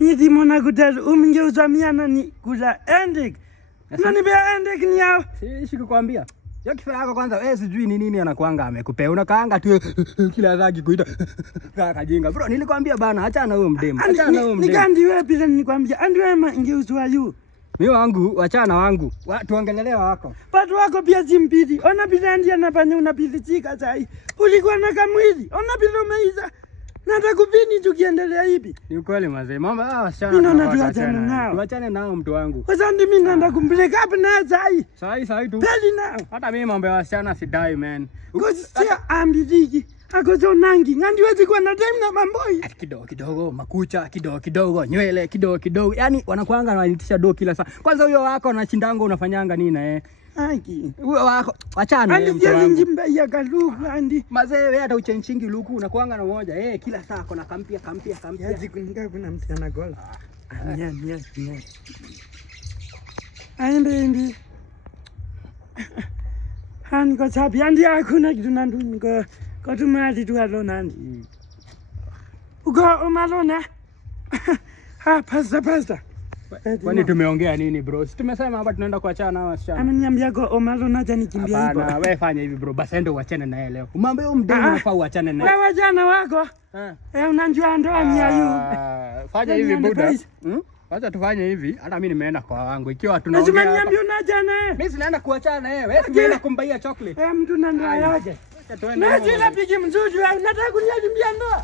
Niti mona kutel umingeusamia ni kuza endek. Nani bea endek ni yao? Si kukwambia. Yo kifaa yako kwanza wewe sijui ni nini anakuanga amekupea. Unakaanga tu kila zaki kuita kaka jinga. Bro nilikwambia bana achana huyo mdemu. Achana huyo mdemu. Nikandi wewe pia nilikwambia. Andi wewe ingeuzwa yu. Mimi wangu wachana wangu. Tuongelelea wako. Watu wako pia simpidi. Ona bila ndia nafanya unapilichika sai. Ulikuwa na kamwili. Ona bila umeiza. Natakupini tukiendelea hivi. Ni ukweli mzee. Mama wasichana. Mimi naona tuachane nao. Tuachane nao mtu wangu. Sasa ndi mimi naenda kumpeleka hapa na sai. Sai tu. Peli nao. Hata mimi mambo ya wasichana sidai man. Kusia ambidiki. Akozo nangi. Ngandi wezi kuwa na time na mamboi. Kidogo makucha kidogo nywele kidogo. Yaani wanakuanga wananitisha do kila saa. Kwanza huyo wako anashindango unafanyanga nini na Aki. Huyo wako achana Andi pia njimbe ya kaluku andi. Mazee wewe hata uchenchingi luku unakuanga na moja. Kila saa kuna kampia. Yaji kuninga kuna mtu anagola. Nya. Aimbe. Hani kwa sabi andi hakuna kitu nandu niko kwa tumati tu alona andi. Uko umalona. Pasta. Kwani tumeongea nini bro? Si tumesema hapa tunaenda kuachana na wasichana. Ameniambia kwa umalona acha nikimbia hapo. Hapana, wewe fanya hivi bro. Basi ende uachane naye leo. Umwambie huyo mdemu unafaa uachane naye. Wewe wajana wako? Unanjua ndoa ni ayu. Fanya hivi buda. Wacha tufanye hivi. Hata mimi nimeenda kwa wangu. Ikiwa tunaongea. Lazima niambie unaachana. Mimi sinaenda kuachana naye. Wewe tumeenda kumbaia chocolate. Mtu na ndoa yake. Na jina pigi mzuri, nataka kuniambia ndoa.